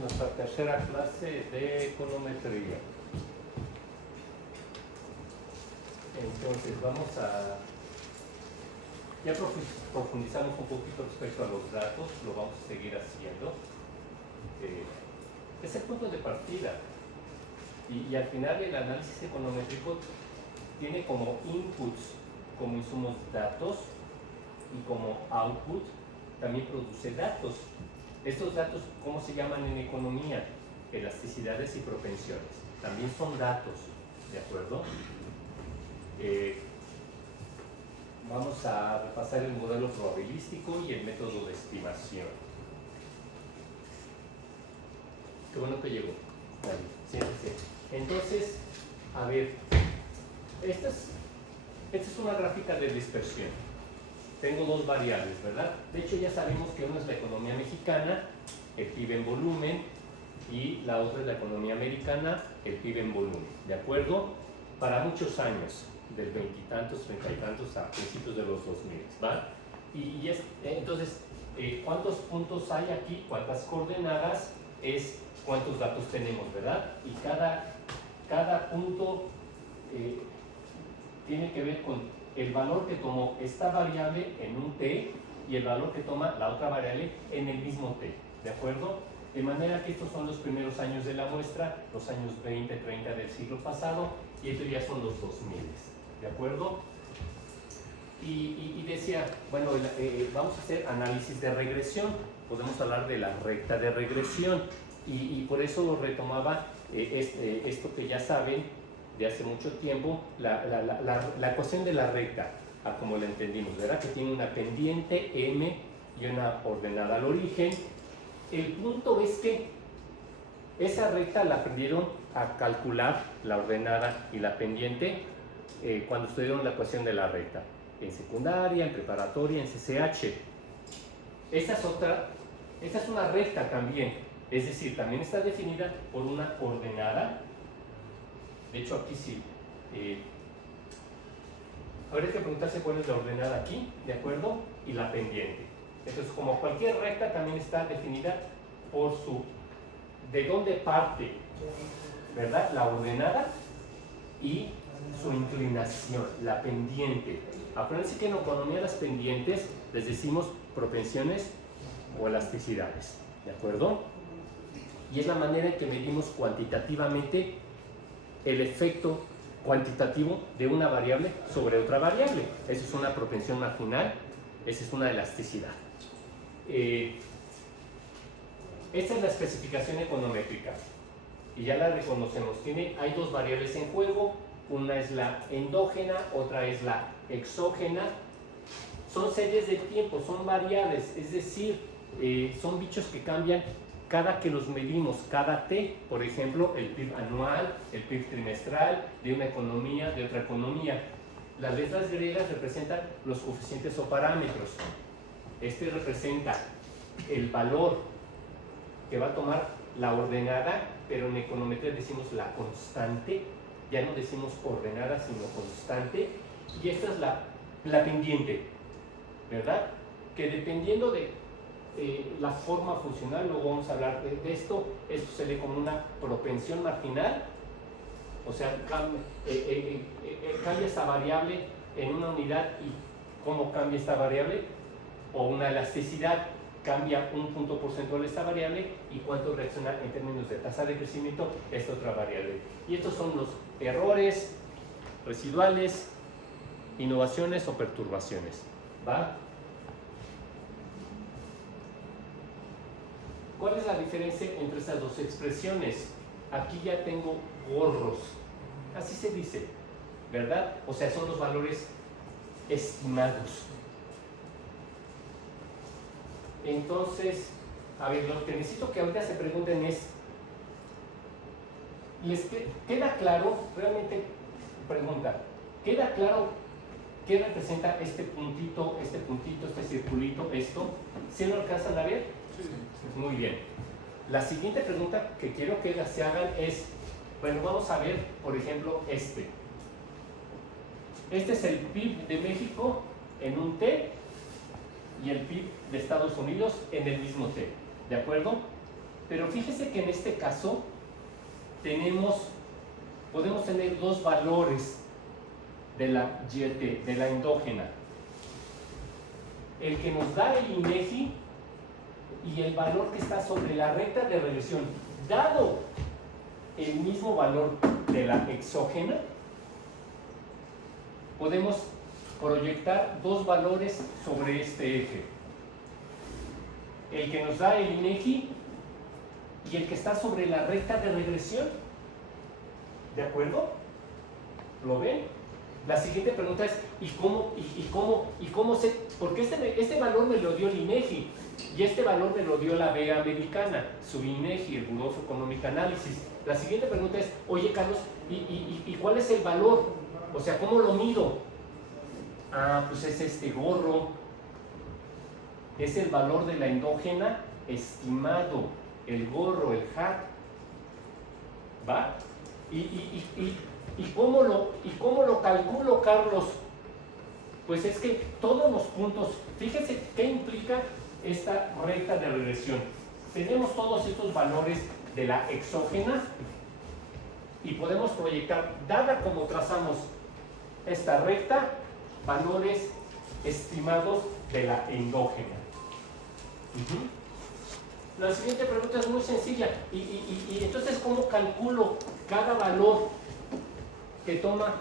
nuestra tercera clase de econometría. Entonces vamos a, ya profundizamos un poquito respecto a los datos, lo vamos a seguir haciendo. Es el punto de partida y al final el análisis econométrico tiene como inputs, como insumos, datos, y como output también produce datos. Estos datos, ¿cómo se llaman en economía? Elasticidades y propensiones. También son datos, ¿de acuerdo? Vamos a repasar el modelo probabilístico y el método de estimación. Qué bueno que llegó. Siéntese. Entonces, a ver, esta es una gráfica de dispersión. Tengo dos variables, ¿verdad? De hecho, ya sabemos que una es la economía mexicana, el PIB en volumen, y la otra es la economía americana, el PIB en volumen, ¿de acuerdo? Para muchos años, del veintitantos, treinta y tantos a principios de los 2000, ¿va? Entonces, ¿cuántos puntos hay aquí? ¿Cuántas coordenadas? Es cuántos datos tenemos, ¿verdad? Y cada punto tiene que ver con el valor que tomó esta variable en un t y el valor que toma la otra variable en el mismo t, ¿de acuerdo? De manera que estos son los primeros años de la muestra, los años 20, 30 del siglo pasado, y estos ya son los 2000, ¿de acuerdo? Y decía, bueno, vamos a hacer análisis de regresión, podemos hablar de la recta de regresión, y por eso lo retomaba esto que ya saben de hace mucho tiempo, la ecuación de la recta, como la entendimos, ¿verdad? Que tiene una pendiente m y una ordenada al origen. El punto es que esa recta la aprendieron a calcular, la ordenada y la pendiente, cuando estudiaron la ecuación de la recta, en secundaria, en preparatoria, en CCH. Esta es una recta también, es decir, también está definida por una ordenada. De hecho, aquí sí. Habría que preguntarse cuál es la ordenada aquí, ¿de acuerdo? Y la pendiente. Entonces, como cualquier recta, también está definida por de dónde parte, ¿verdad? La ordenada y su inclinación, la pendiente. Acuérdense que en economía las pendientes les decimos propensiones o elasticidades, ¿de acuerdo? Y es la manera en que medimos cuantitativamente el efecto cuantitativo de una variable sobre otra variable. Esa es una propensión marginal, esa es una elasticidad. Esta es la especificación econométrica y ya la reconocemos. Hay dos variables en juego, una es la endógena, otra es la exógena. Son series de tiempo, son variables, es decir, son bichos que cambian cada que los medimos, cada T, por ejemplo, el PIB anual, el PIB trimestral, de una economía, de otra economía. Las letras griegas representan los coeficientes o parámetros. Este representa el valor que va a tomar la ordenada, pero en econometría decimos la constante, ya no decimos ordenada, sino constante, y esta es la pendiente, ¿verdad? Que dependiendo de la forma funcional, luego vamos a hablar de esto se lee como una propensión marginal, o sea, cambia esta variable en una unidad y cómo cambia esta variable, o una elasticidad, cambia un punto porcentual esta variable y cuánto reacciona en términos de tasa de crecimiento esta otra variable. Y estos son los errores residuales, innovaciones o perturbaciones, ¿va? ¿Cuál es la diferencia entre estas dos expresiones? Aquí ya tengo gorros, así se dice, ¿verdad? O sea, son los valores estimados. Entonces, a ver, lo que necesito que ahorita se pregunten es, ¿les queda claro? Realmente, pregunta, ¿queda claro qué representa este puntito, este circulito, esto? ¿Sí lo alcanzan a ver? Sí. Muy bien. La siguiente pregunta que quiero que se hagan es, bueno, vamos a ver, por ejemplo, este. Este es el PIB de México en un T y el PIB de Estados Unidos en el mismo T, ¿de acuerdo? Pero fíjese que en este caso podemos tener dos valores de la YT, de la endógena. El que nos da el INEGI y el valor que está sobre la recta de regresión. Dado el mismo valor de la exógena, podemos proyectar dos valores sobre este eje. El que nos da el INEGI y el que está sobre la recta de regresión. ¿De acuerdo? ¿Lo ven? La siguiente pregunta es, ¿y cómo sé? Porque este valor me lo dio el INEGI y este valor me lo dio la BEA americana, su INEGI, el Bureau of Economic Analysis. La siguiente pregunta es, oye Carlos, ¿y cuál es el valor? O sea, ¿cómo lo mido? Ah, pues es este gorro. Es el valor de la endógena estimado, el gorro, el hat. ¿Va? ¿Y cómo lo calculo, Carlos? Pues es que todos los puntos, fíjense qué implica esta recta de regresión. Tenemos todos estos valores de la exógena y podemos proyectar, dada como trazamos esta recta, valores estimados de la endógena. La siguiente pregunta es muy sencilla. ¿Y entonces cómo calculo cada valor que toma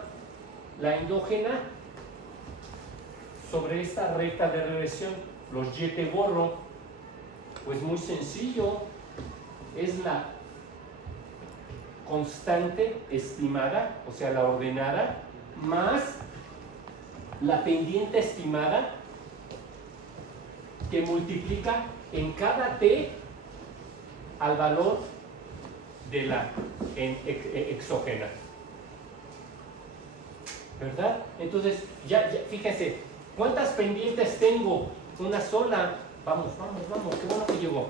la endógena sobre esta recta de regresión? Los YT gorro, pues muy sencillo, es la constante estimada, o sea, la ordenada, más la pendiente estimada, que multiplica en cada t al valor de la exógena. ¿Verdad? Entonces, ya fíjense, ¿cuántas pendientes tengo? Una sola. Vamos, qué bueno que llegó.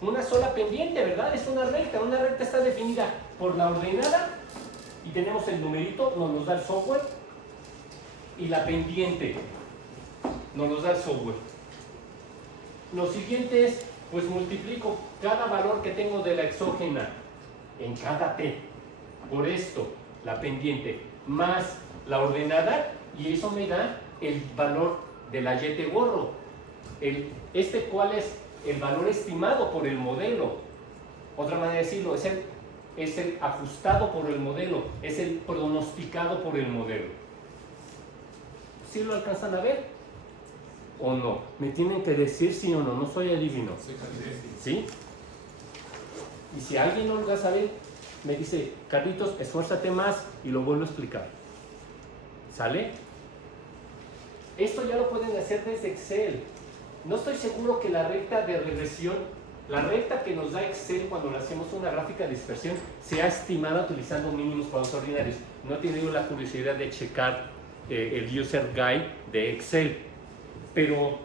Una sola pendiente, ¿verdad? Es una recta está definida por la ordenada y tenemos el numerito, nos los da el software, y la pendiente nos los da el software. Lo siguiente es, pues multiplico cada valor que tengo de la exógena en cada t por esto, la pendiente, más la ordenada, y eso me da el valor de la YT gorro. ¿Cuál es el valor estimado por el modelo? Otra manera de decirlo, es el ajustado por el modelo, es el pronosticado por el modelo. ¿Sí lo alcanzan a ver? ¿O no? Me tienen que decir sí o no, no soy adivino. ¿Sí? Y si alguien no lo va a saber, me dice, Carlitos, esfuérzate más y lo vuelvo a explicar. ¿Sale? Esto ya lo pueden hacer desde Excel. No estoy seguro que la recta de regresión, la recta que nos da Excel cuando le hacemos una gráfica de dispersión, sea estimada utilizando mínimos cuadros ordinarios. No he tenido la curiosidad de checar el User Guide de Excel, pero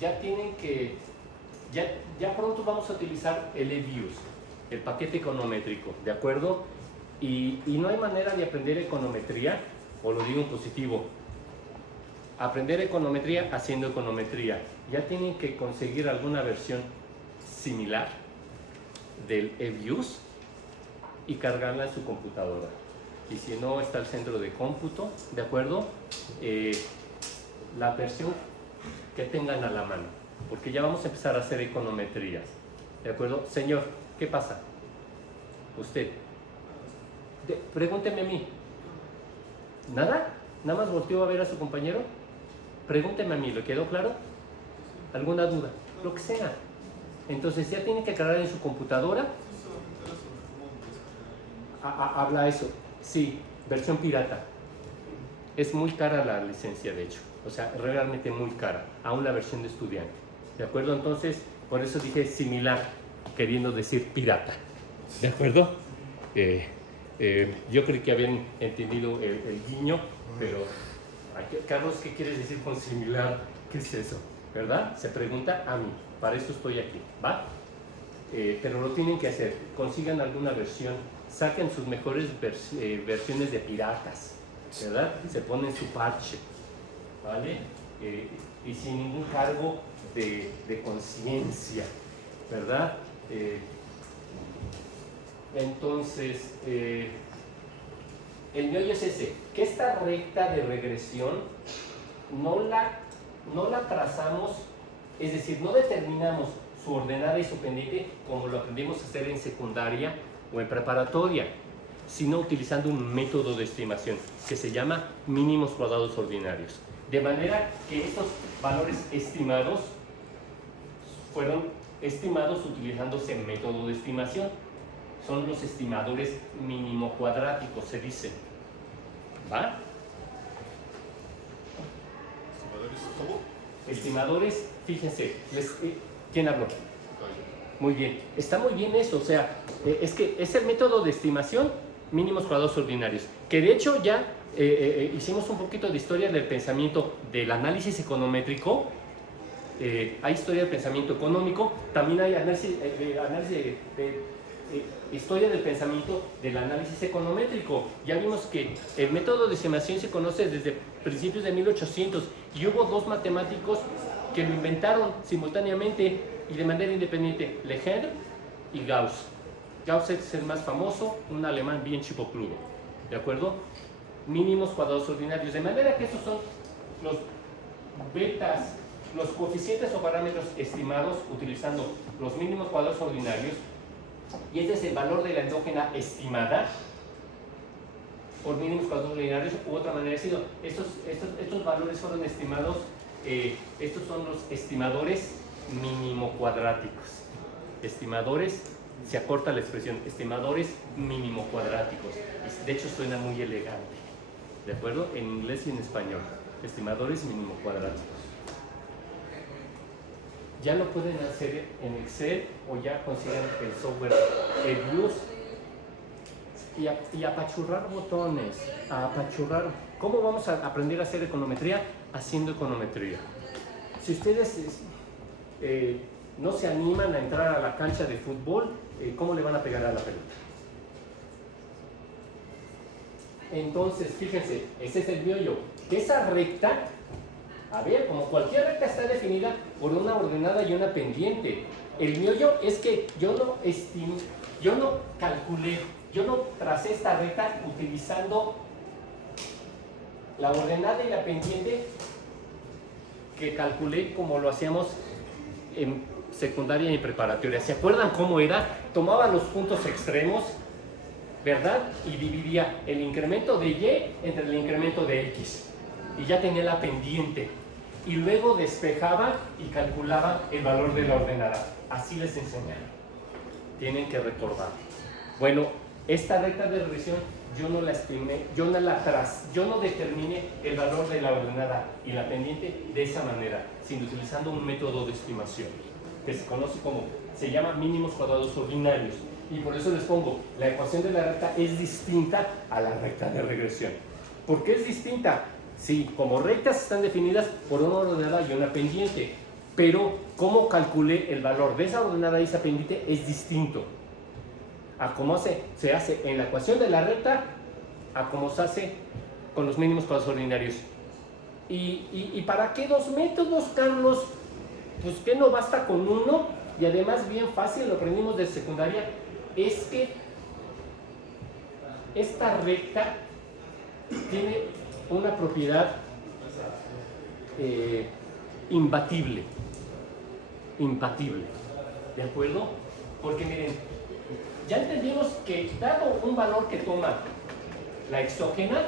ya tienen que, ya pronto vamos a utilizar el eViews, el paquete econométrico, ¿de acuerdo? Y no hay manera de aprender econometría, o lo digo en positivo, aprender econometría haciendo econometría. Ya tienen que conseguir alguna versión similar del eViews y cargarla en su computadora. Y si no, está el centro de cómputo, ¿de acuerdo? La versión que tengan a la mano, porque ya vamos a empezar a hacer econometrías, ¿de acuerdo? Señor, ¿qué pasa? Usted, pregúnteme a mí. ¿Nada? ¿Nada más volteó a ver a su compañero? Pregúnteme a mí, ¿le quedó claro? ¿Alguna duda? Lo que sea. Entonces ya tiene que cargar en su computadora. Habla eso. Sí, versión pirata. Es muy cara la licencia, de hecho. O sea, realmente muy cara. Aún la versión de estudiante. ¿De acuerdo? Entonces, por eso dije similar, queriendo decir pirata. ¿De acuerdo? Yo creí que habían entendido el guiño, pero Carlos, ¿qué quieres decir con similar? ¿Qué es eso? ¿Verdad? Se pregunta a mí. Para eso estoy aquí, ¿va? Pero lo tienen que hacer. Consigan alguna versión. Saquen sus mejores versiones de piratas, ¿verdad? Se ponen su parche, ¿vale? Y sin ningún cargo de conciencia. ¿verdad? Entonces, el meollo es ese, que esta recta de regresión no la trazamos, es decir, no determinamos su ordenada y su pendiente como lo aprendimos a hacer en secundaria o en preparatoria, sino utilizando un método de estimación que se llama mínimos cuadrados ordinarios. De manera que estos valores estimados fueron estimados utilizándose método de estimación. Son los estimadores mínimo cuadráticos, se dice. ¿Va? ¿Estimadores cómo? Estimadores, fíjense, ¿quién habló? Muy bien, está muy bien eso, o sea, es que es el método de estimación mínimos cuadrados ordinarios, que de hecho ya hicimos un poquito de historia del pensamiento del análisis econométrico. Hay historia del pensamiento económico, también hay historia del pensamiento del análisis econométrico. Ya vimos que el método de estimación se conoce desde principios de 1800 y hubo dos matemáticos que lo inventaron simultáneamente y de manera independiente, Legendre y Gauss. Gauss es el más famoso, un alemán bien chipocludo, ¿de acuerdo? Mínimos cuadrados ordinarios, de manera que esos son los betas, los coeficientes o parámetros estimados utilizando los mínimos cuadrados ordinarios, y este es el valor de la endógena estimada por mínimos cuadrados ordinarios, u otra manera de decirlo, estos valores fueron estimados, estos son los estimadores mínimo cuadráticos. Estimadores, se acorta la expresión, estimadores mínimo cuadráticos. De hecho suena muy elegante, ¿de acuerdo? En inglés y en español, estimadores mínimo cuadráticos. Ya lo pueden hacer en Excel o ya consigan el software Edius y apachurrar botones, apachurrar. ¿Cómo vamos a aprender a hacer econometría? Haciendo econometría. Si ustedes no se animan a entrar a la cancha de fútbol, ¿cómo le van a pegar a la pelota? Entonces, fíjense, ese es el meollo. Esa recta, a ver, como cualquier recta está definida por una ordenada y una pendiente. El meollo es que yo no calculé, yo no tracé esta recta utilizando la ordenada y la pendiente que calculé como lo hacíamos en secundaria y preparatoria. ¿Se acuerdan cómo era? Tomaba los puntos extremos, ¿verdad? Y dividía el incremento de Y entre el incremento de X. Y ya tenía la pendiente. Y luego despejaba y calculaba el valor de la ordenada. Así les enseñaron. Tienen que recordar. Bueno, esta recta de regresión yo no la estimé, yo no determiné el valor de la ordenada y la pendiente de esa manera, sino utilizando un método de estimación que se conoce como, se llama mínimos cuadrados ordinarios. Y por eso les pongo, la ecuación de la recta es distinta a la recta de regresión. ¿Por qué es distinta? Sí, como rectas están definidas por una ordenada y una pendiente, pero cómo calculé el valor de esa ordenada y esa pendiente es distinto a cómo se hace en la ecuación de la recta, a cómo se hace con los mínimos cuadrados ordinarios. ¿Y para qué dos métodos, Carlos? Pues que no basta con uno, y además bien fácil, lo aprendimos de secundaria, es que esta recta tiene una propiedad imbatible, ¿de acuerdo? Porque miren, ya entendimos que dado un valor que toma la exógena,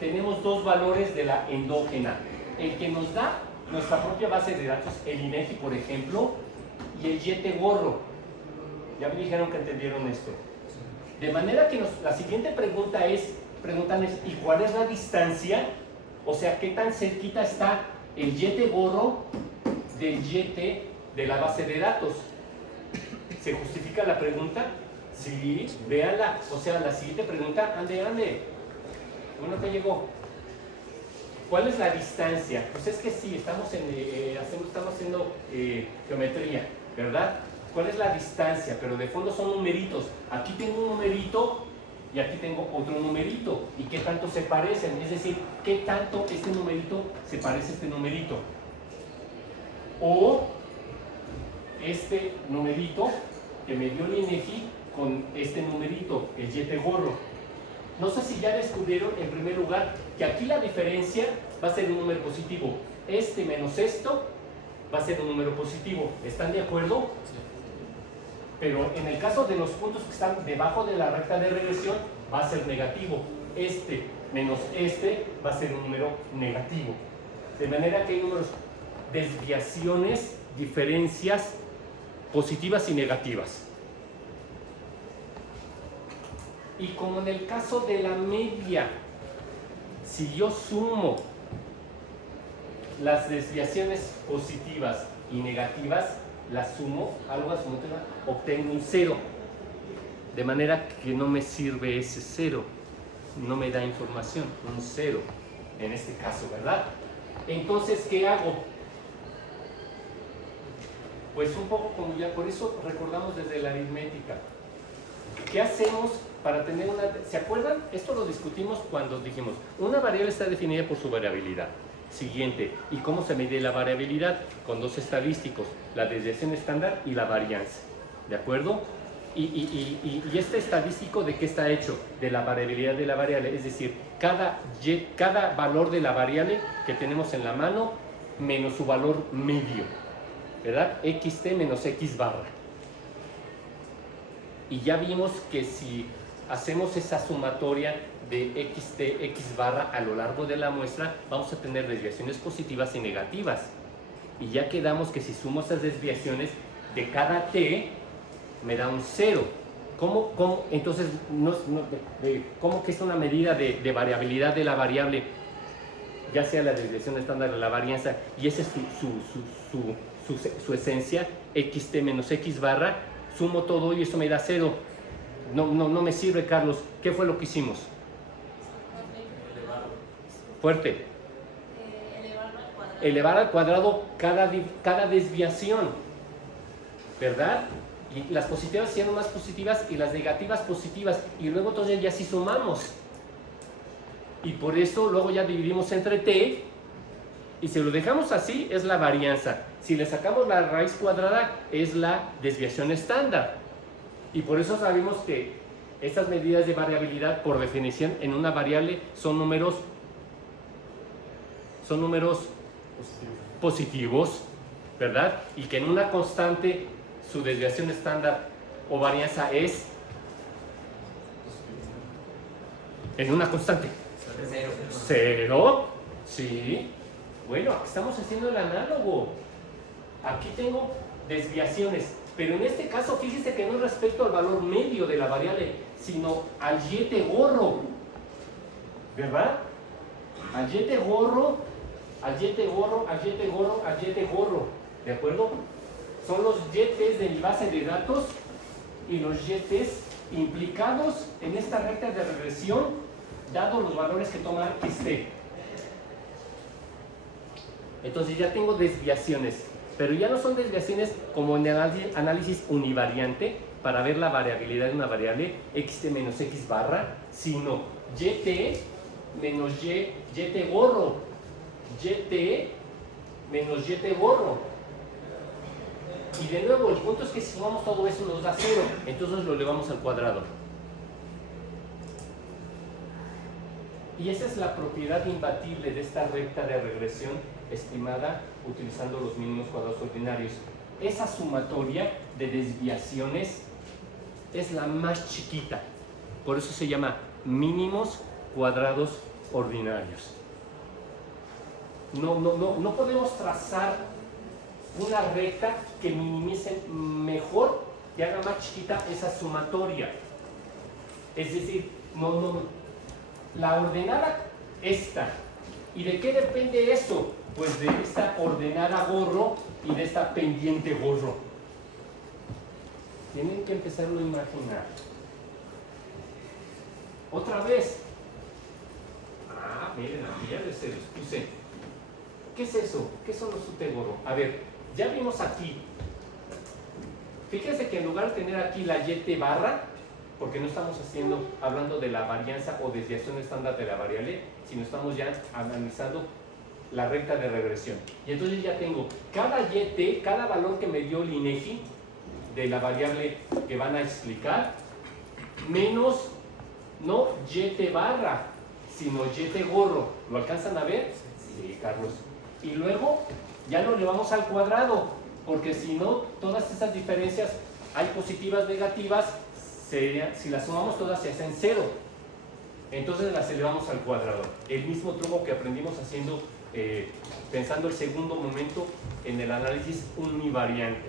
tenemos dos valores de la endógena, el que nos da nuestra propia base de datos, el INEGI por ejemplo, y el YTGorro. Ya me dijeron que entendieron esto. De manera que la siguiente pregunta es, ¿y cuál es la distancia? O sea, ¿qué tan cerquita está el YTGorro del YT de la base de datos? ¿Se justifica la pregunta? Sí, véanla. O sea, la siguiente pregunta, ande. Bueno, te llegó. ¿Cuál es la distancia? Pues es que sí, estamos haciendo geometría, ¿verdad? ¿Cuál es la distancia? Pero de fondo son numeritos. Aquí tengo un numerito y aquí tengo otro numerito. ¿Y qué tanto se parecen? Es decir, ¿qué tanto este numerito se parece a este numerito? O este numerito que me dio el INEGI con este numerito, el YT gorro. No sé si ya descubrieron en primer lugar que aquí la diferencia va a ser un número positivo. Este menos esto va a ser un número positivo. ¿Están de acuerdo? Pero en el caso de los puntos que están debajo de la recta de regresión va a ser negativo. Este menos este va a ser un número negativo. De manera que hay números, desviaciones, diferencias positivas y negativas. Y como en el caso de la media, si yo sumo las desviaciones positivas y negativas, las sumo, algo así, obtengo un cero. De manera que no me sirve ese cero, no me da información, un cero en este caso, ¿verdad? Entonces, ¿qué hago? Pues un poco como ya, por eso recordamos desde la aritmética. ¿Qué hacemos para tener una... ¿Se acuerdan? Esto lo discutimos cuando dijimos, una variable está definida por su variabilidad. Siguiente, ¿y cómo se mide la variabilidad? Con dos estadísticos, la desviación estándar y la varianza. ¿De acuerdo? Y este estadístico, ¿de qué está hecho? De la variabilidad de la variable, es decir, cada valor de la variable que tenemos en la mano menos su valor medio, ¿verdad? xt menos x barra. Y ya vimos que si hacemos esa sumatoria de xt, x barra a lo largo de la muestra, vamos a tener desviaciones positivas y negativas. Y ya quedamos que si sumo esas desviaciones de cada t, me da un cero. Entonces, ¿cómo que es una medida de variabilidad de la variable? Ya sea la desviación estándar o la varianza, y esa es su esencia, xt menos x barra, sumo todo y eso me da cero. No me sirve, Carlos. ¿Qué fue lo que hicimos? Fuerte. Elevar al cuadrado cada desviación, ¿verdad? Y las positivas siendo más positivas y las negativas positivas, y luego entonces ya sí sumamos, y por eso luego ya dividimos entre t, y si lo dejamos así es la varianza, si le sacamos la raíz cuadrada es la desviación estándar, y por eso sabemos que estas medidas de variabilidad por definición en una variable son números positivos, ¿verdad? Y que en una constante su desviación estándar o varianza es en una constante cero. Sí. Bueno, aquí estamos haciendo el análogo. Aquí tengo desviaciones, pero en este caso fíjese que no es respecto al valor medio de la variable, sino al YT gorro, ¿verdad? Al YT gorro, al YT gorro, al YT gorro, al YT gorro, ¿de acuerdo? Son los YTs de mi base de datos y los YTs implicados en esta recta de regresión, dado los valores que toma xt. Entonces ya tengo desviaciones, pero ya no son desviaciones como en el análisis univariante para ver la variabilidad de una variable xt menos x barra, sino YT menos YT gorro, YT menos YT gorro. Y de nuevo, el punto es que si sumamos todo eso nos da cero, entonces lo elevamos al cuadrado. Y esa es la propiedad imbatible de esta recta de regresión estimada utilizando los mínimos cuadrados ordinarios. Esa sumatoria de desviaciones es la más chiquita, por eso se llama mínimos cuadrados ordinarios. No podemos trazar una recta que minimice mejor, que haga más chiquita esa sumatoria. Es decir, la ordenada esta. ¿Y de qué depende eso? Pues de esta ordenada gorro y de esta pendiente gorro. Tienen que empezarlo a imaginar. Otra vez. Miren, aquí ya les puse. ¿Qué es eso? ¿Qué son los UT gorro? A ver. Ya vimos aquí, fíjense que en lugar de tener aquí la YT barra, porque no estamos hablando de la varianza o desviación estándar de la variable, sino estamos ya analizando la recta de regresión. Y entonces ya tengo cada YT, cada valor que me dio el INEGI de la variable que van a explicar, menos, no YT barra, sino YT gorro. ¿Lo alcanzan a ver? Sí, Carlos. Y luego ya lo elevamos al cuadrado, porque si no, todas estas diferencias, hay positivas, negativas, si las sumamos todas se hacen cero. Entonces las elevamos al cuadrado. El mismo truco que aprendimos haciendo, pensando el segundo momento en el análisis univariante.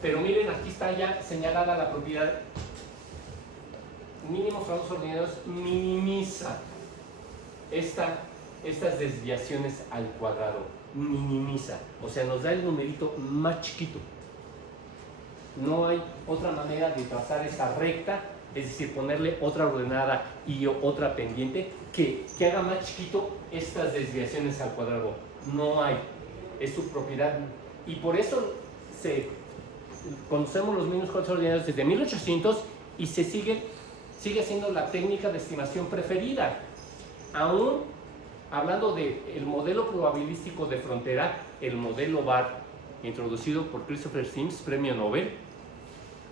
Pero miren, aquí está ya señalada la propiedad. Mínimos grados ordinarios minimiza estas desviaciones al cuadrado. Minimiza. O sea, nos da el numerito más chiquito. No hay otra manera de trazar esa recta, es decir, ponerle otra ordenada y otra pendiente que haga más chiquito estas desviaciones al cuadrado. No hay. Es su propiedad. Y por eso conocemos los mínimos cuadrados ordinarios desde 1800 y sigue siendo la técnica de estimación preferida. Aún hablando del modelo probabilístico de frontera, el modelo BAR, introducido por Christopher Sims, premio Nobel,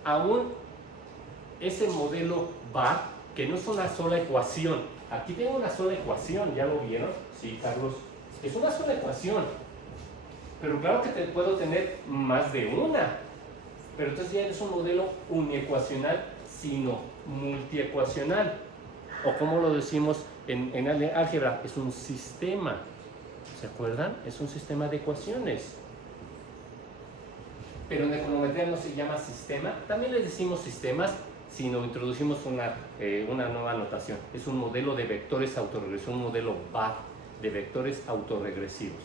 aún ese modelo BAR, que no es una sola ecuación, aquí tengo una sola ecuación, ¿ya lo vieron? Sí, Carlos, es una sola ecuación, pero claro que puedo tener más de una, pero entonces ya no es un modelo uniecuacional, sino multiecuacional, o como lo decimos en álgebra, es un sistema, ¿se acuerdan? Es un sistema de ecuaciones. Pero en econometría no se llama sistema, también les decimos sistemas, sino introducimos una nueva notación. Es un modelo de vectores autorregresivos, un modelo BAR de vectores autorregresivos.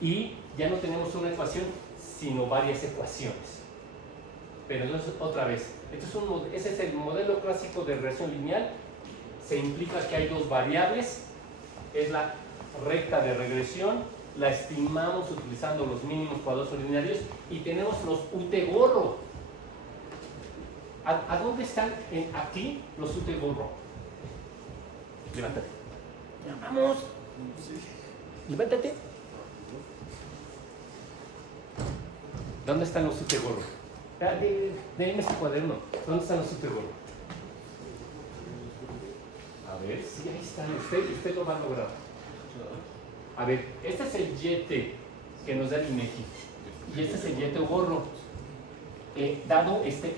Y ya no tenemos una ecuación, sino varias ecuaciones. Pero entonces, otra vez, ese es el modelo clásico de regresión lineal. Se implica que hay dos variables, es la recta de regresión, la estimamos utilizando los mínimos cuadrados ordinarios y tenemos los UT gorro. ¿A dónde están aquí los UT gorro? Levántate. Ya, vamos. Levántate. ¿Dónde están los UT gorro? Déjenme ese cuaderno. ¿Dónde están los UT gorro? A ver, sí, ahí están. Usted lo va a lograr. A ver, este es el YT que nos da el INEGI y este es el YT gorro, dado este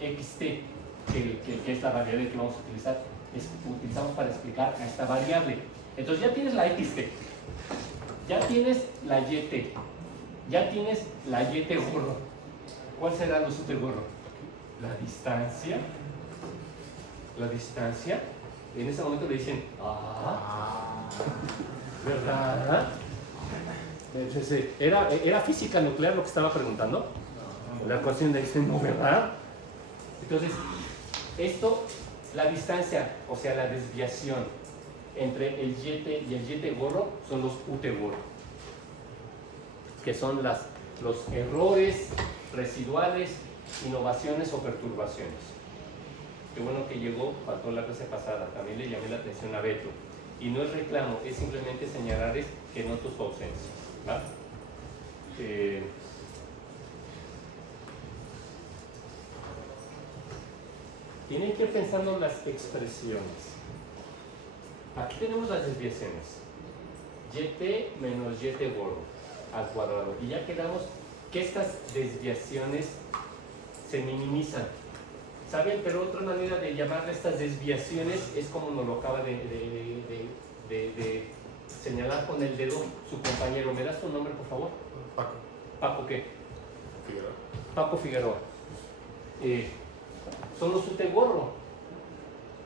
XT, que es la variable que vamos a utilizar, utilizamos para explicar a esta variable. Entonces ya tienes la XT, ya tienes la YT, ya tienes la YT gorro. ¿Cuál será los UT gorro? La distancia. En ese momento le dicen, ¿verdad? ¿Era física nuclear lo que estaba preguntando? La ecuación de Einstein, no, ¿verdad? Entonces, la distancia, o sea, la desviación entre el YT y el YT gorro son los UT gorro, que son los errores residuales, innovaciones o perturbaciones. Qué bueno que llegó, faltó la clase pasada, también le llamé la atención a Beto. Y no es reclamo, es simplemente señalarles que noto su ausencia. ¿Va? Tienen que ir pensando en las expresiones. Aquí tenemos las desviaciones. YT menos YT gorro al cuadrado. Y ya quedamos que estas desviaciones se minimizan. ¿Saben? Pero otra manera de llamar estas desviaciones es como nos lo acaba de señalar con el dedo su compañero. ¿Me das tu nombre, por favor? Paco. ¿Paco qué? Figueroa. Paco Figueroa. Son los UT gorro.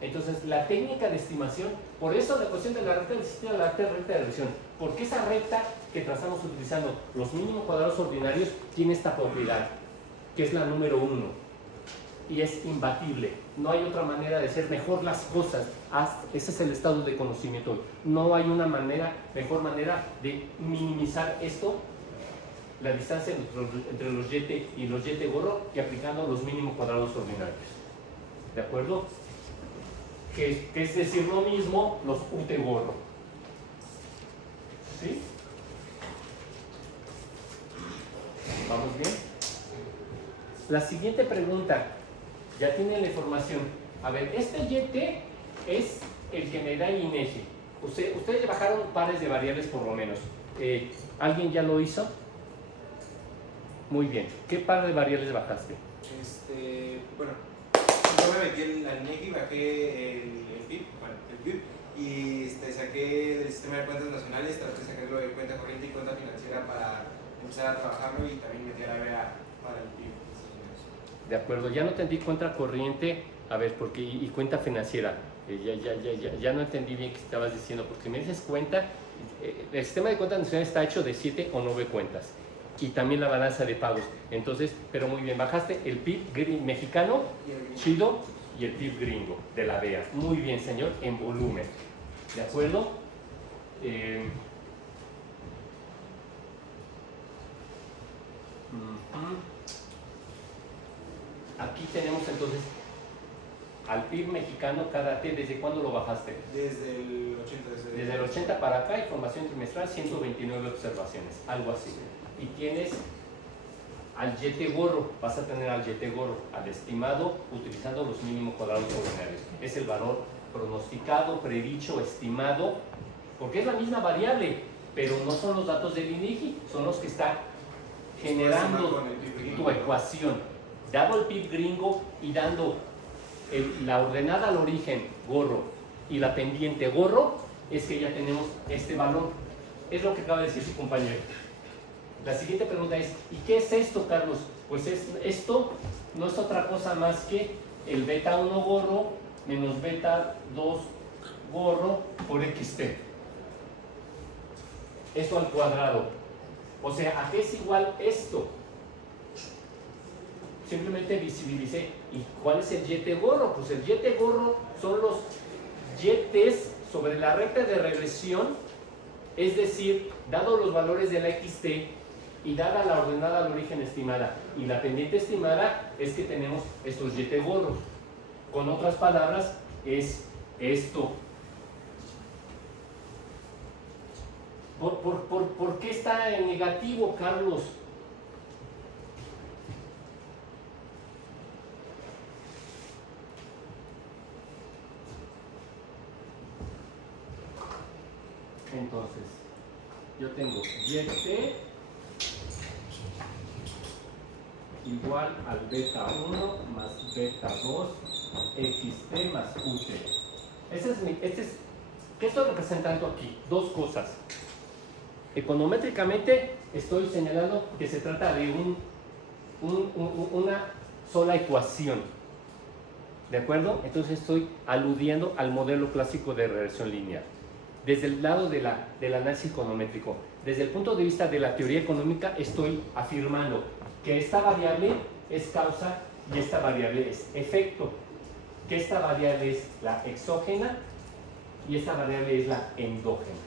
Entonces, la técnica de estimación, por eso la cuestión de la recta del sistema, la recta de regresión, porque esa recta que trazamos utilizando los mínimos cuadrados ordinarios tiene esta propiedad, que es la número 1. Y es imbatible, no hay otra manera de hacer mejor las cosas. Ese es el estado de conocimiento. No hay una mejor manera de minimizar esto, la distancia entre los YT y los YT gorro, que aplicando los mínimos cuadrados ordinarios. ¿De acuerdo? Que es decir lo mismo los UT gorro. ¿Sí? ¿Vamos bien? La siguiente pregunta, ya tienen la información. A ver, este YT es el que me da el INEGI. Ustedes le bajaron pares de variables por lo menos. ¿Alguien ya lo hizo? Muy bien. ¿Qué par de variables bajaste? Bueno, yo me metí en la INEGI, bajé el PIB, y saqué del sistema de cuentas nacionales, traté de sacarlo de cuenta corriente y cuenta financiera para empezar a trabajarlo, y también metí a la BA para el PIB. De acuerdo, ya no entendí cuenta corriente, a ver, porque y cuenta financiera. Ya no entendí bien qué estabas diciendo, porque me dices cuenta, el sistema de cuentas nacionales está hecho de 7 o 9 cuentas, y también la balanza de pagos. Entonces, pero muy bien, bajaste el PIB mexicano, chido, y el PIB gringo de la BEA. Muy bien, señor, en volumen. ¿De acuerdo? Aquí tenemos entonces al PIB mexicano cada T. ¿Desde cuándo lo bajaste? Desde el 80. Desde el 80 para acá, información trimestral, 129 observaciones, algo así. Y tienes al YT gorro, vas a tener al YT gorro, al estimado, utilizando los mínimos cuadrados ordinarios. Es el valor pronosticado, predicho, estimado, porque es la misma variable, pero no son los datos del INEGI, son los que está generando tu ecuación. Dado el PIB gringo y dando la ordenada al origen gorro y la pendiente gorro, es que ya tenemos este valor. Es lo que acaba de decir su compañero. La siguiente pregunta es, ¿y qué es esto, Carlos? Pues esto no es otra cosa más que el beta 1 gorro menos beta 2 gorro por XT. Esto al cuadrado. O sea, ¿a qué es igual esto? Simplemente visibilicé. ¿Y cuál es el YT gorro? Pues el YT gorro son los YTs sobre la recta de regresión, es decir, dado los valores de la XT y dada la ordenada al origen estimada y la pendiente estimada, es que tenemos estos YT gorros. Con otras palabras, es esto. ¿Por qué está en negativo, Carlos? Entonces, yo tengo YT igual al beta 1 más beta 2 XT más UT. ¿Qué estoy representando aquí? Dos cosas. Econométricamente estoy señalando que se trata de una sola ecuación. ¿De acuerdo? Entonces estoy aludiendo al modelo clásico de regresión lineal. Desde el lado del análisis econométrico, desde el punto de vista de la teoría económica, estoy afirmando que esta variable es causa y esta variable es efecto, que esta variable es la exógena y esta variable es la endógena.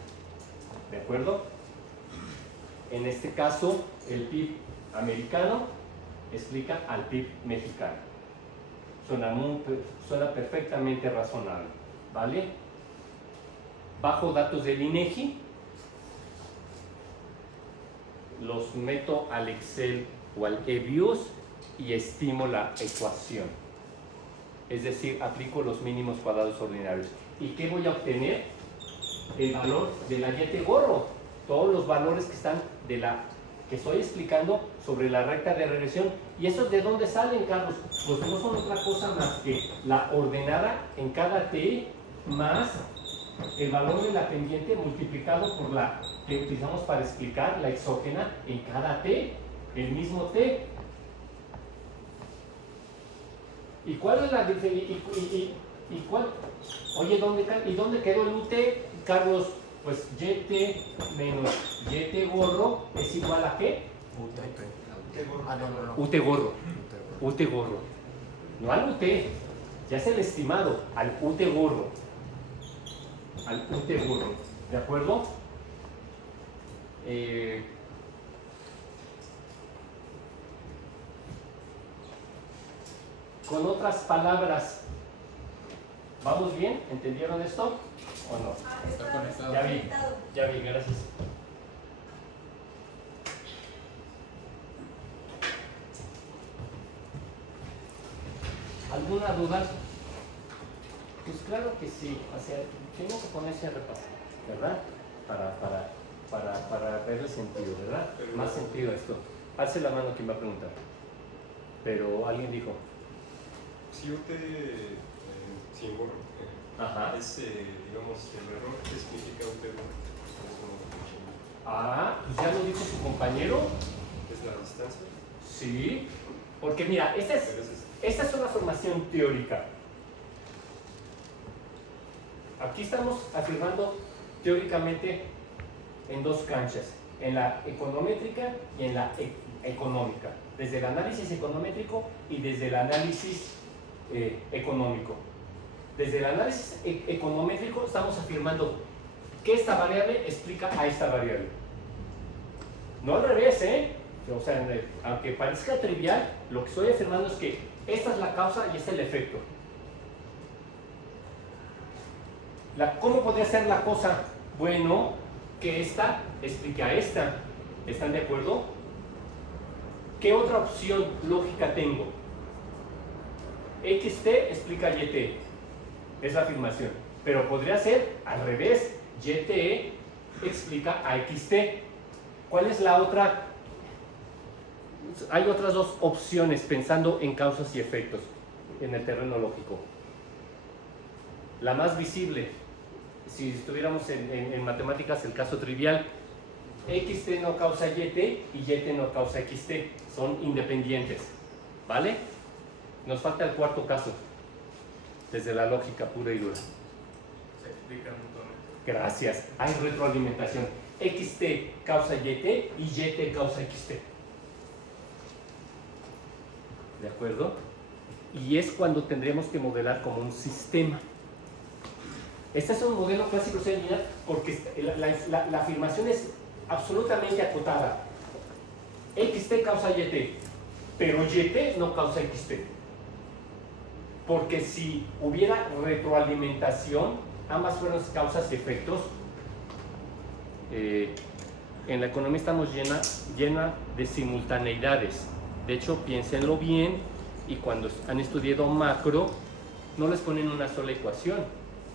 ¿De acuerdo? En este caso, el PIB americano explica al PIB mexicano. Suena perfectamente razonable, ¿vale? Bajo datos del INEGI, los meto al Excel o al EBIOS y estimo la ecuación. Es decir, aplico los mínimos cuadrados ordinarios. ¿Y qué voy a obtener? El valor de la YT gorro. Todos los valores que están que estoy explicando sobre la recta de regresión. ¿Y esos de dónde salen, Carlos? Pues no son otra cosa más que la ordenada en cada T más el valor de la pendiente multiplicado por la que utilizamos para explicar la exógena en cada T, el mismo T. ¿Y cuál es la diferencia? ¿Y cuál? Oye, ¿dónde quedó el UT, Carlos? Pues YT menos YT gorro es igual a ¿qué? UT gorro. UT gorro. No al UT, ya es el estimado, al UT gorro. Al UT gorro. ¿De acuerdo? Con otras palabras, ¿vamos bien? ¿Entendieron esto o no? Está conectado. Ya vi, gracias. ¿Alguna duda? Pues claro que sí, o sea, tengo que ponerse a repasar, ¿verdad? Para verle sentido, ¿verdad? Pero Más sentido a esto. Alce la mano quien va a preguntar. Pero alguien dijo, si yo te. Sí, bueno. ajá. Digamos, el error que significa un pedo. Pues ya lo dijo su compañero. ¿Es la distancia? Sí, porque mira, esta es una formación teórica. Aquí estamos afirmando teóricamente en dos canchas, en la econométrica y en la económica, desde el análisis econométrico y desde el análisis económico. Desde el análisis econométrico estamos afirmando que esta variable explica a esta variable. No al revés, ¿eh? O sea, aunque parezca trivial, lo que estoy afirmando es que esta es la causa y este es el efecto. ¿Cómo podría ser la cosa? Bueno, que esta explique a esta. ¿Están de acuerdo? ¿Qué otra opción lógica tengo? XT explica YT. Es la afirmación. Pero podría ser al revés. YT explica a XT. ¿Cuál es la otra? Hay otras dos opciones pensando en causas y efectos en el terreno lógico. La más visible, si estuviéramos en matemáticas, el caso trivial, XT no causa YT y YT no causa XT, son independientes, ¿vale? Nos falta el cuarto caso, desde la lógica pura y dura. Se explica mutuamente. Gracias, hay retroalimentación. XT causa YT y YT causa XT. ¿De acuerdo? Y es cuando tendríamos que modelar como un sistema. Este es un modelo clásico de lineal porque la afirmación es absolutamente acotada. XT causa YT, pero YT no causa XT. Porque si hubiera retroalimentación, ambas fueron causas y efectos. En la economía estamos llena de simultaneidades. De hecho, piénsenlo bien, y cuando han estudiado macro, no les ponen una sola ecuación,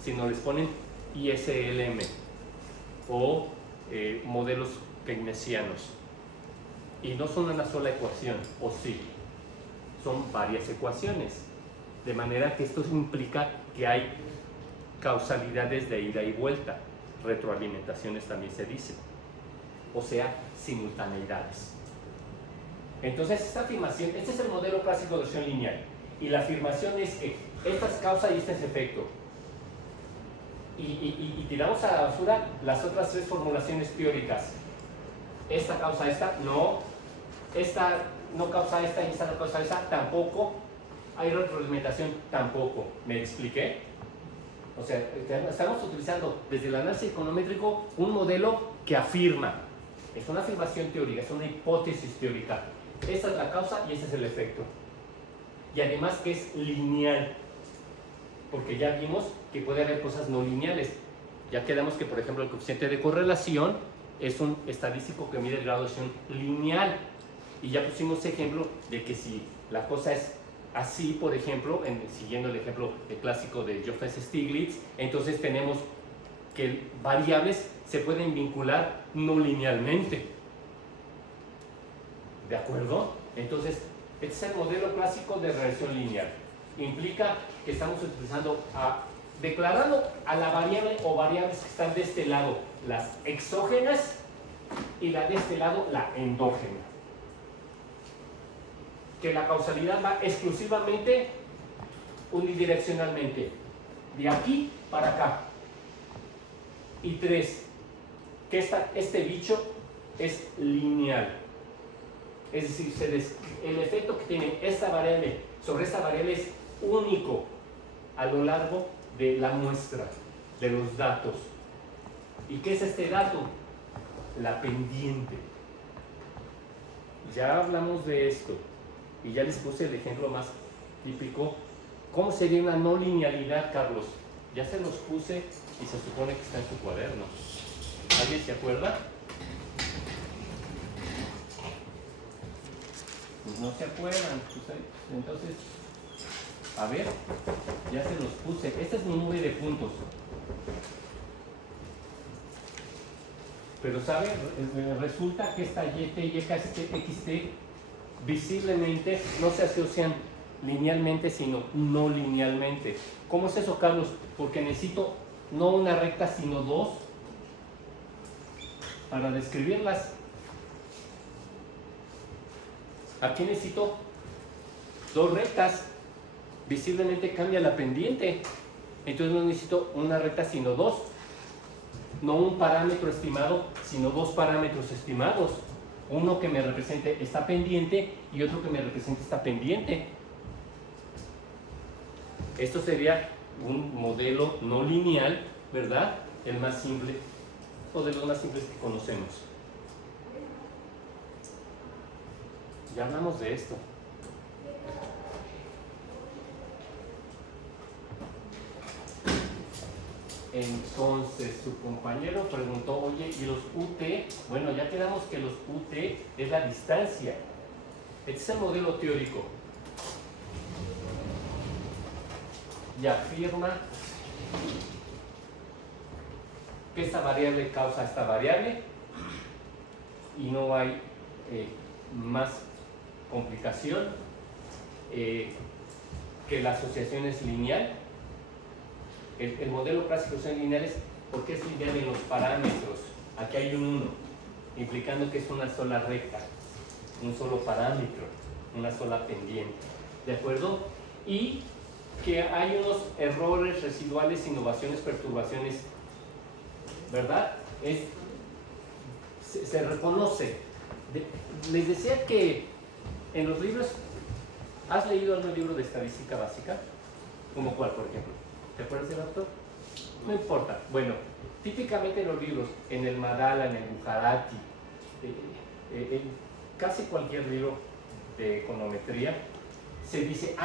sino les ponen ISLM o modelos keynesianos. Y no son una sola ecuación, o sí, son varias ecuaciones. De manera que esto implica que hay causalidades de ida y vuelta, retroalimentaciones también se dice, o sea, simultaneidades. Entonces, esta afirmación, este es el modelo clásico de versión lineal, y la afirmación es que esta es causa y este es efecto. Y tiramos a la basura las otras tres formulaciones teóricas. Esta causa esta, no. Esta no causa esta y esta no causa esta, tampoco. Hay retroalimentación, tampoco. ¿Me expliqué? O sea, estamos utilizando desde el análisis econométrico un modelo que afirma. Es una afirmación teórica, es una hipótesis teórica. Esta es la causa y este es el efecto. Y además que es lineal. Porque ya vimos que puede haber cosas no lineales. Ya quedamos que, por ejemplo, el coeficiente de correlación es un estadístico que mide el grado de acción lineal. Y ya pusimos ejemplo de que si la cosa es así, por ejemplo, siguiendo el ejemplo clásico de Joseph-Stiglitz, entonces tenemos que variables se pueden vincular no linealmente. ¿De acuerdo? Entonces, este es el modelo clásico de regresión lineal. Implica que estamos utilizando, declarando a la variable o variables que están de este lado, las exógenas, y la de este lado, la endógena. Que la causalidad va exclusivamente unidireccionalmente, de aquí para acá. Y 3, que este bicho es lineal. Es decir, el efecto que tiene esta variable sobre esta variable es único a lo largo de la muestra, de los datos. ¿Y qué es este dato? La pendiente. Ya hablamos de esto y ya les puse el ejemplo más típico. ¿Cómo sería una no linealidad, Carlos? Ya se los puse y se supone que está en su cuaderno. ¿Alguien se acuerda? Pues no se acuerdan. Entonces, A ver, ya se los puse. Esta es mi nube de puntos. Pero, ¿sabe? Resulta que esta YT y XT visiblemente no se asocian linealmente, sino no linealmente. ¿Cómo es eso, Carlos? Porque necesito no una recta, sino dos para describirlas. Aquí necesito dos rectas. Visiblemente cambia la pendiente. Entonces no necesito una recta, sino dos. No un parámetro estimado, sino dos parámetros estimados. Uno que me represente esta pendiente y otro que me represente esta pendiente. Esto sería un modelo no lineal, ¿verdad? El más simple, o de los más simples que conocemos. Ya hablamos de esto. Entonces su compañero preguntó, oye, ¿y los UT? Bueno, ya quedamos que los UT es la distancia. Este es el modelo teórico. Y afirma que esta variable causa esta variable y no hay más complicación, que la asociación es lineal. El modelo clásico son lineales porque es lineal en los parámetros. Aquí hay un 1, implicando que es una sola recta, un solo parámetro, una sola pendiente. ¿De acuerdo? Y que hay unos errores residuales, innovaciones, perturbaciones, ¿verdad? Se reconoce. Les decía que en los libros, ¿has leído algún libro de estadística básica? ¿Como cuál, por ejemplo? ¿Te acuerdas del autor? No importa. Bueno, típicamente en los libros, en el Madala, en el Bujarati, en casi cualquier libro de econometría, se dice,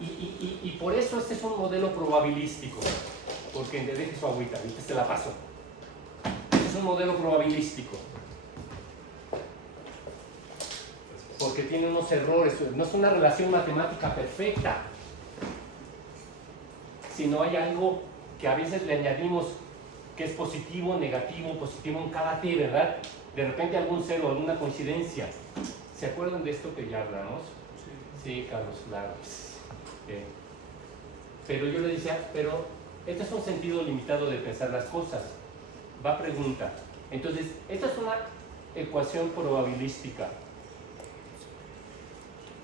y por eso este es un modelo probabilístico, porque le deje su agüita, ahorita se la paso. Este es un modelo probabilístico, porque tiene unos errores, no es una relación matemática perfecta, sino hay algo que a veces le añadimos que es positivo, negativo en cada t, ¿verdad? De repente algún cero, alguna coincidencia. ¿Se acuerdan de esto que ya hablamos? Sí, Carlos, claro. Pero yo le decía, pero este es un sentido limitado de pensar las cosas. Va pregunta. Entonces, esta es una ecuación probabilística.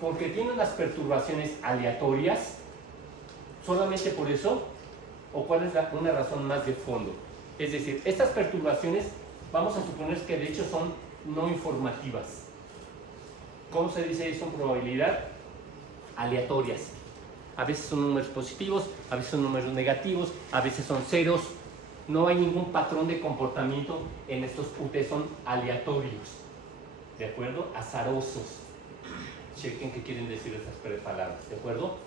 Porque tiene unas perturbaciones aleatorias, solamente por eso, o cuál es una razón más de fondo. Es decir, estas perturbaciones, vamos a suponer que de hecho son no informativas. ¿Cómo se dice eso en probabilidad? Aleatorias. A veces son números positivos, a veces son números negativos, a veces son ceros. No hay ningún patrón de comportamiento en estos UT, son aleatorios. ¿De acuerdo? Azarosos. Chequen qué quieren decir estas palabras. ¿De acuerdo?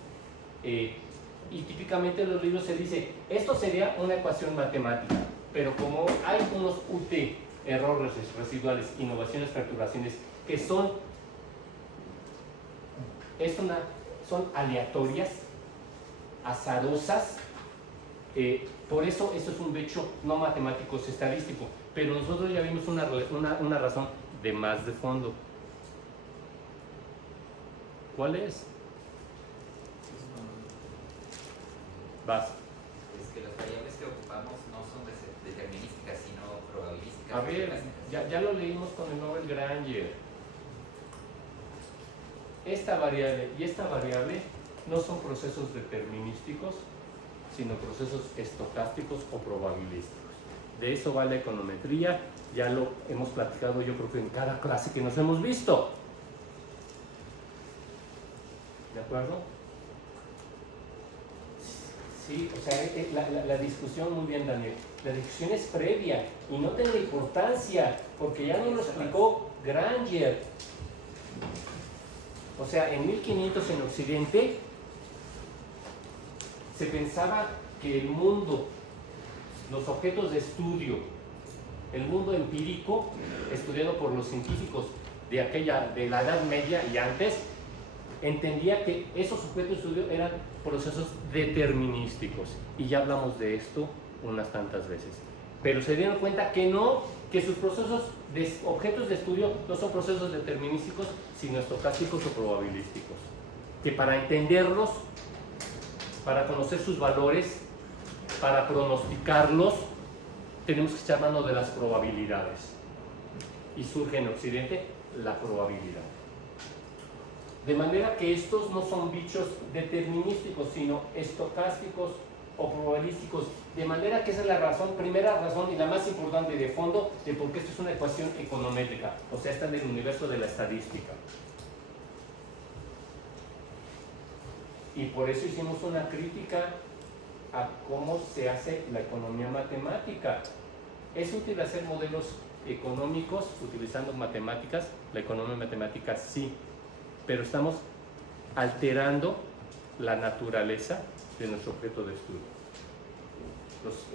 Y típicamente en los libros se dice, esto sería una ecuación matemática, pero como hay unos UT, errores residuales, innovaciones, perturbaciones, que son aleatorias, azarosas, por eso esto es un hecho no matemático, es estadístico, pero nosotros ya vimos una razón de más de fondo. ¿Cuál es? Vas. Es que las variables que ocupamos no son determinísticas, sino probabilísticas. A ver, ya lo leímos con el Nobel Granger. Esta variable y esta variable no son procesos determinísticos, sino procesos estocásticos o probabilísticos. De eso va la econometría, ya lo hemos platicado yo creo que en cada clase que nos hemos visto. ¿De acuerdo? Sí, o sea, la discusión, muy bien, Daniel, la discusión es previa y no tiene importancia, porque ya nos lo explicó Granger. O sea, en 1500 en Occidente se pensaba que el mundo, los objetos de estudio, el mundo empírico, estudiado por los científicos de la Edad Media y antes, entendía que esos objetos de estudio eran procesos determinísticos, y ya hablamos de esto unas tantas veces. Pero se dieron cuenta que no, que sus procesos de objetos de estudio no son procesos determinísticos, sino estocásticos o probabilísticos. Que para entenderlos, para conocer sus valores, para pronosticarlos, tenemos que echar mano de las probabilidades. Y surge en Occidente la probabilidad. De manera que estos no son bichos determinísticos, sino estocásticos o probabilísticos. De manera que esa es la razón, primera razón y la más importante de fondo de por qué esto es una ecuación econométrica, o sea, está en el universo de la estadística. Y por eso hicimos una crítica a cómo se hace la economía matemática. ¿Es útil hacer modelos económicos utilizando matemáticas? La economía matemática sí, pero estamos alterando la naturaleza de nuestro objeto de estudio.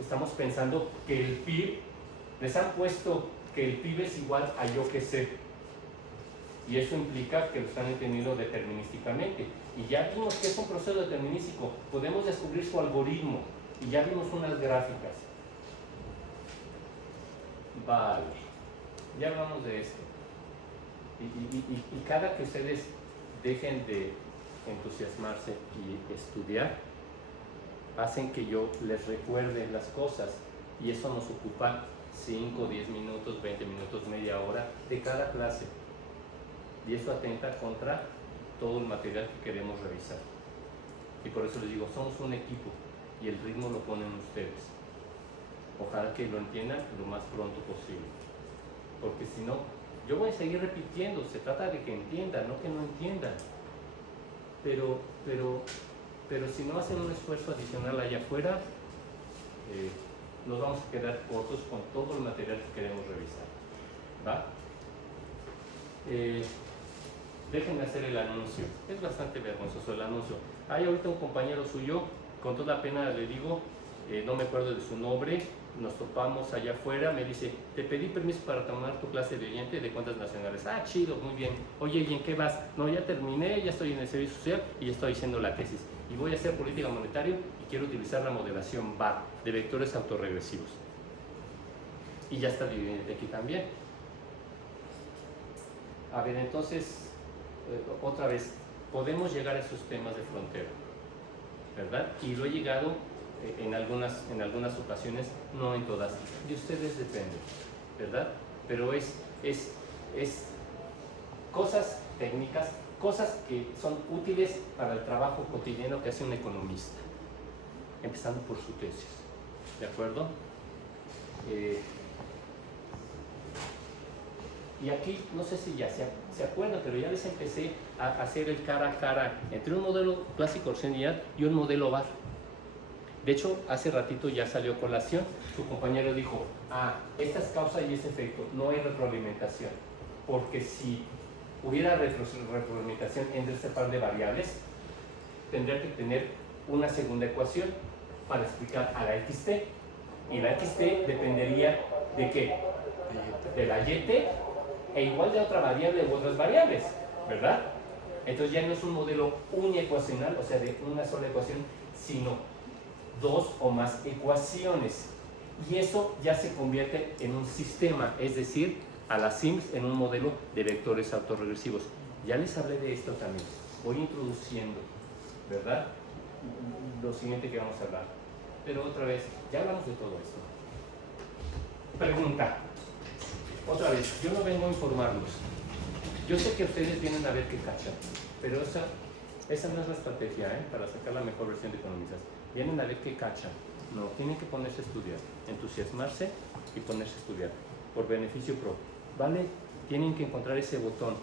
Estamos pensando que el PIB, les han puesto que el PIB es igual a yo que sé, y eso implica que lo están entendiendo determinísticamente, y ya vimos que es un proceso determinístico, podemos descubrir su algoritmo, y ya vimos unas gráficas. Vale, ya hablamos de esto, y cada que ustedes dejen de entusiasmarse y estudiar, hacen que yo les recuerde las cosas, y eso nos ocupa 5, 10 minutos, 20 minutos, media hora de cada clase, y eso atenta contra todo el material que queremos revisar. Y por eso les digo, somos un equipo y el ritmo lo ponen ustedes. Ojalá que lo entiendan lo más pronto posible, porque si no, yo voy a seguir repitiendo. Se trata de que entiendan, no que no entiendan. Pero si no hacen un esfuerzo adicional allá afuera, nos vamos a quedar cortos con todo el material que queremos revisar. ¿Va? Déjenme hacer el anuncio. Es bastante vergonzoso el anuncio. Hay ahorita un compañero suyo, con toda pena le digo, no me acuerdo de su nombre, nos topamos allá afuera, me dice, te pedí permiso para tomar tu clase de oyente de cuentas nacionales. Ah, chido, muy bien. Oye, ¿y en qué vas? No, ya terminé, ya estoy en el servicio social y ya estoy haciendo la tesis. Y voy a hacer política monetaria y quiero utilizar la modelación VAR, de vectores autorregresivos. Y ya está dividido aquí también. A ver, entonces, otra vez, podemos llegar a esos temas de frontera, ¿verdad? Y lo he llegado en algunas ocasiones, no en todas. De ustedes depende, ¿verdad? Pero es cosas técnicas, cosas que son útiles para el trabajo cotidiano que hace un economista, empezando por su tesis, ¿de acuerdo? Y aquí, no sé si ya se acuerdan, pero ya les empecé a hacer el cara a cara entre un modelo clásico orsenidad y un modelo VAR. De hecho, hace ratito ya salió a colación, su compañero dijo, esta es causa y este efecto, no hay retroalimentación, porque si hubiera retroalimentación entre este par de variables, tendría que tener una segunda ecuación para explicar a la XT, y la XT dependería ¿de qué? De la YT, e igual de otra variable u otras variables, ¿verdad? Entonces ya no es un modelo uniecuacional, o sea, de una sola ecuación, sino dos o más ecuaciones, y eso ya se convierte en un sistema, es decir, a las SIMS en un modelo de vectores autorregresivos. Ya les hablé de esto también, voy introduciendo, ¿verdad? Lo siguiente que vamos a hablar, pero otra vez, ya hablamos de todo esto. Pregunta, otra vez, yo no vengo a informarlos, yo sé que ustedes vienen a ver qué cachan, pero esa no es la estrategia, para sacar la mejor versión de economistas. Vienen a ver qué cachan. No, tienen que ponerse a estudiar, entusiasmarse y ponerse a estudiar, por beneficio propio, ¿vale? Tienen que encontrar ese botón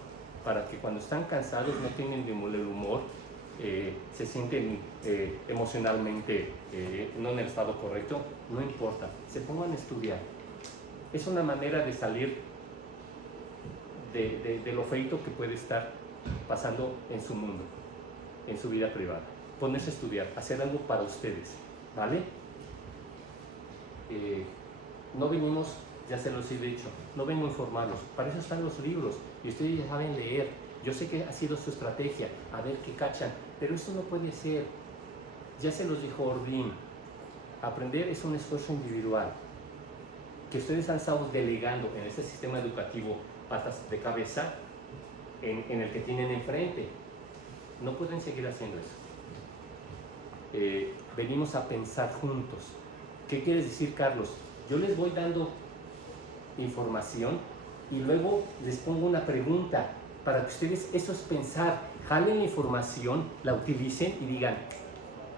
para que cuando están cansados no tienen de mal humor, se sienten emocionalmente no en el estado correcto, no importa, se pongan a estudiar. Es una manera de salir de lo feito que puede estar pasando en su mundo, en su vida privada. Ponerse a estudiar, hacer algo para ustedes, ¿vale? No venimos, ya se los he dicho, no vengo a informarlos, para eso están los libros, y ustedes ya saben leer, Yo sé que ha sido su estrategia, a ver qué cachan, pero eso no puede ser. Ya se los dijo Ordín, aprender es un esfuerzo individual, que ustedes han estado delegando en este sistema educativo patas de cabeza en el que tienen enfrente. No pueden seguir haciendo eso. Venimos a pensar juntos. ¿Qué quieres decir, Carlos? Yo les voy dando información y luego les pongo una pregunta para que ustedes, eso es pensar, jalen la información, la utilicen y digan,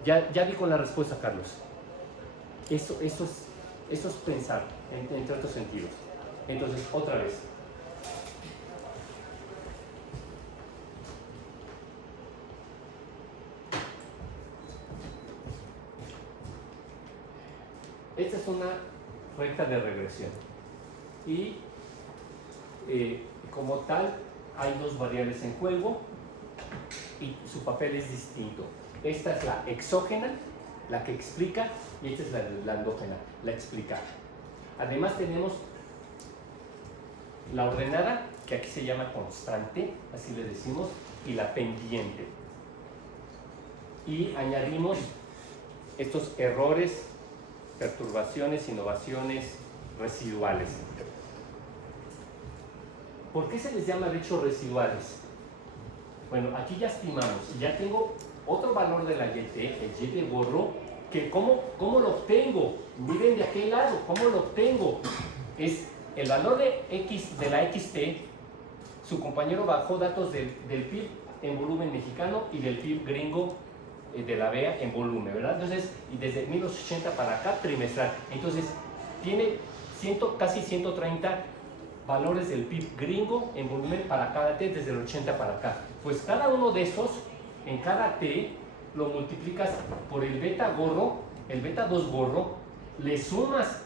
ya di con la respuesta, Carlos. Eso es pensar, entre otros sentidos. Entonces, otra vez. Esta es una recta de regresión y como tal hay dos variables en juego y su papel es distinto. Esta es la exógena, la que explica, y esta es la endógena, la explicada. Además tenemos la ordenada, que aquí se llama constante, así le decimos, y la pendiente. Y añadimos estos errores, perturbaciones, innovaciones residuales. ¿Por qué se les llama de hecho residuales? Bueno, aquí ya estimamos, y ya tengo otro valor de la YT, el Y de gorro, que ¿cómo lo obtengo? Miren de aquel lado, ¿cómo lo obtengo? Es el valor de X, de la XT, su compañero bajó datos del PIB en volumen mexicano y del PIB gringo de la BEA en volumen, ¿verdad? Entonces, y desde 1980 para acá, trimestral. Entonces, tiene casi 130 valores del PIB gringo en volumen para cada T desde el 80 para acá. Pues cada uno de esos, en cada T, lo multiplicas por el beta gorro, el beta 2 gorro, le sumas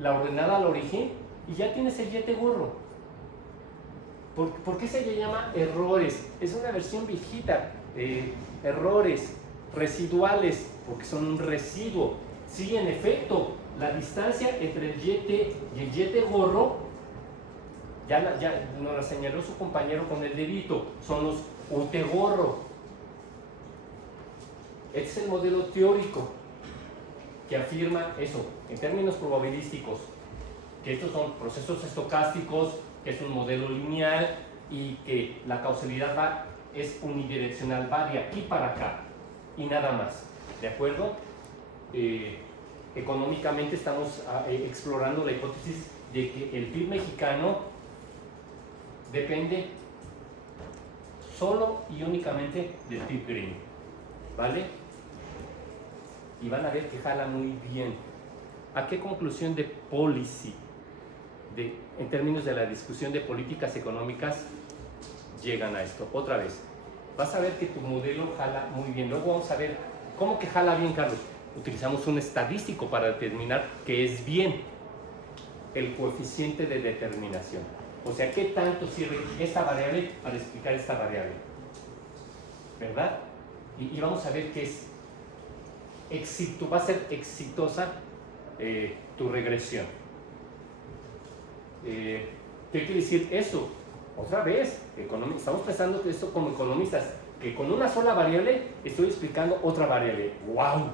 la ordenada al origen y ya tienes el YT gorro. ¿Por qué se le llama errores? Es una versión viejita. Errores residuales, porque son un residuo. Sí, en efecto, la distancia entre el YT y el YT gorro ya nos la señaló su compañero con el dedito, son los UT gorro. Este es el modelo teórico que afirma eso, en términos probabilísticos, que estos son procesos estocásticos, que es un modelo lineal y que la causalidad es unidireccional, va de aquí para acá y nada más, ¿de acuerdo? Económicamente estamos explorando la hipótesis de que el PIB mexicano depende solo y únicamente del PIB gringo, ¿vale? Y van a ver que jala muy bien. ¿A qué conclusión de policy, en términos de la discusión de políticas económicas, llegan a esto? Otra vez, vas a ver que tu modelo jala muy bien. Luego vamos a ver cómo que jala bien, Carlos. Utilizamos un estadístico para determinar que es bien, el coeficiente de determinación. O sea, ¿qué tanto sirve esta variable para explicar esta variable? ¿Verdad? Y vamos a ver que va a ser exitosa tu regresión. ¿Qué quiere decir eso? Otra vez, estamos pensando que esto como economistas, que con una sola variable estoy explicando otra variable. ¡Wow!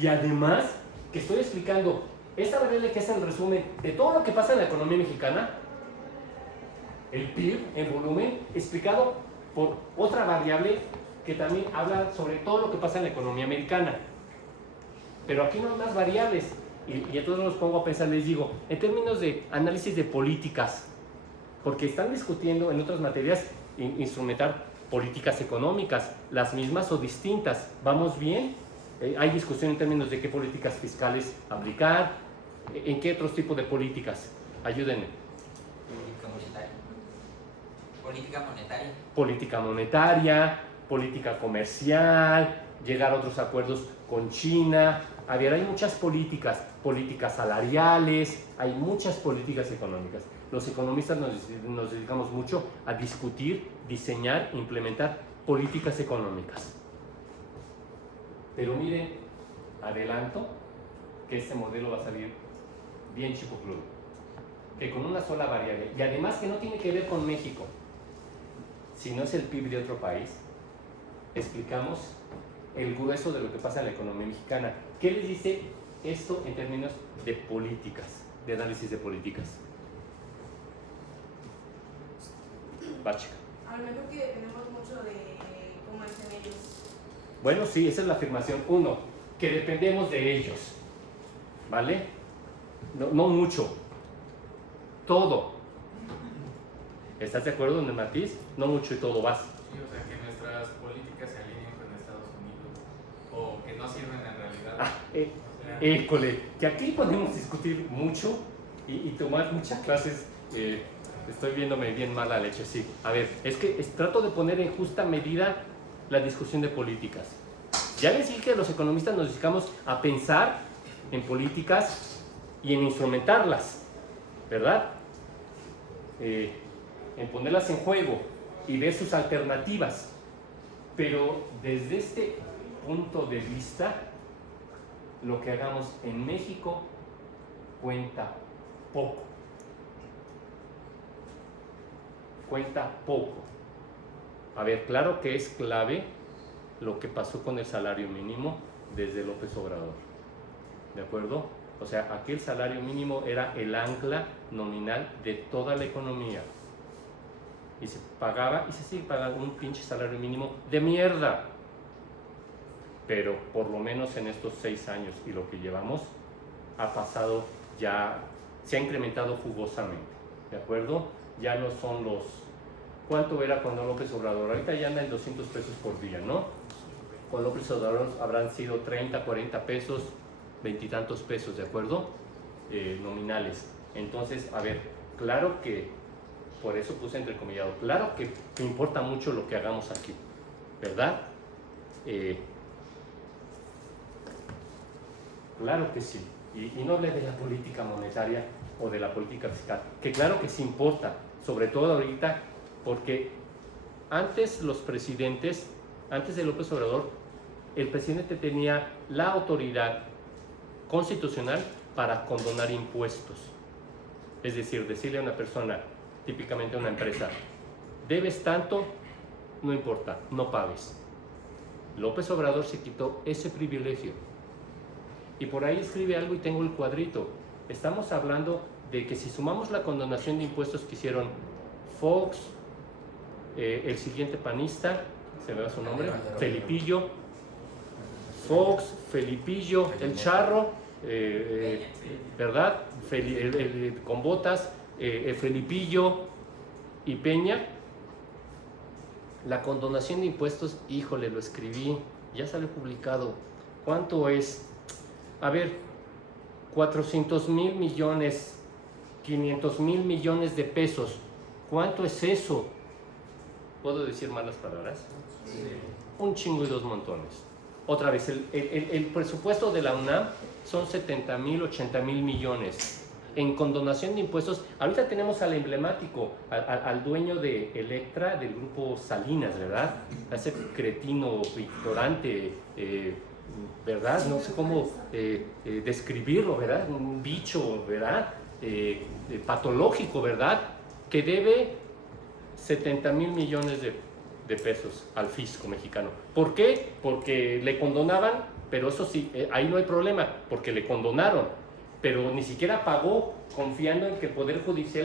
Y además que estoy explicando esta variable que es el resumen de todo lo que pasa en la economía mexicana, el PIB en volumen, explicado por otra variable que también habla sobre todo lo que pasa en la economía americana. Pero aquí no hay más variables. Y entonces los pongo a pensar, les digo, en términos de análisis de políticas, porque están discutiendo en otras materias instrumentar políticas económicas, las mismas o distintas. ¿Vamos bien? Hay discusión en términos de qué políticas fiscales aplicar, en qué otros tipos de políticas. Ayúdenme. Política monetaria, política comercial, llegar a otros acuerdos con China. A ver, hay muchas políticas salariales, hay muchas políticas económicas. Los economistas nos dedicamos mucho a discutir, diseñar, implementar políticas económicas. Pero miren, adelanto que este modelo va a salir bien chipocludo, que con una sola variable, y además que no tiene que ver con México, si no es el PIB de otro país, explicamos el grueso de lo que pasa en la economía mexicana. ¿Qué les dice esto en términos de políticas, de análisis de políticas? Va, chica. A lo mejor que dependemos mucho de cómo estén ellos. Bueno, sí, esa es la afirmación. Uno, que dependemos de ellos, ¿vale? No mucho, todo. ¿Estás de acuerdo en el matiz? No mucho y todo vas. Sí, o sea, que nuestras políticas se alineen con Estados Unidos o que no sirven en realidad. O sea, École, que aquí podemos discutir mucho y tomar muchas clases. Estoy viéndome bien mala leche, sí. A ver, es que trato de poner en justa medida la discusión de políticas. Ya les dije que los economistas nos dedicamos a pensar en políticas y en instrumentarlas, ¿verdad? En ponerlas en juego y ver sus alternativas. Pero desde este punto de vista, lo que hagamos en México cuenta poco. Cuenta poco. A ver, claro que es clave lo que pasó con el salario mínimo desde López Obrador. ¿De acuerdo? O sea, aquí el salario mínimo era el ancla nominal de toda la economía. Y se pagaba y se sigue pagando un pinche salario mínimo de mierda. Pero por lo menos en estos 6 años y lo que llevamos, ha pasado ya, se ha incrementado jugosamente. ¿De acuerdo? Ya no son los... ¿Cuánto era cuando López Obrador? Ahorita ya anda en 200 pesos por día, ¿no? Con López Obrador habrán sido 30, 40 pesos, 20 y tantos pesos, ¿de acuerdo? Nominales. Entonces, a ver, claro que, por eso puse entrecomillado, claro que importa mucho lo que hagamos aquí, ¿verdad? Claro que sí. Y no hablé de la política monetaria o de la política fiscal, que claro que sí importa, sobre todo ahorita, porque antes los presidentes, antes de López Obrador, el presidente tenía la autoridad constitucional para condonar impuestos. Es decir, decirle a una persona, típicamente a una empresa, debes tanto, no importa, no pagues. López Obrador se quitó ese privilegio. Y por ahí escribe algo y tengo el cuadrito. Estamos hablando de que si sumamos la condonación de impuestos que hicieron Fox, el siguiente panista, se me va su nombre, Felipillo, Fox, Felipillo, el Charro, ¿verdad? Con botas, Felipillo y Peña. La condonación de impuestos, híjole, lo escribí, ya sale publicado. ¿Cuánto es? A ver, 400,000 millones, 500,000 millones de pesos. ¿Cuánto es eso? ¿Puedo decir malas palabras? sí. Un chingo y dos montones. Otra vez, el presupuesto de la UNAM son 70,000, 80,000 millones. En condonación de impuestos, ahorita tenemos al emblemático, al dueño de Electra, del grupo Salinas, ¿verdad? A ese cretino, ignorante, ¿verdad? No sé cómo describirlo, ¿verdad? Un bicho, ¿verdad? Patológico, ¿verdad? Que debe 70,000 millones de pesos al fisco mexicano. ¿Por qué? Porque le condonaban, pero eso sí, ahí no hay problema, porque le condonaron, pero ni siquiera pagó confiando en que el Poder Judicial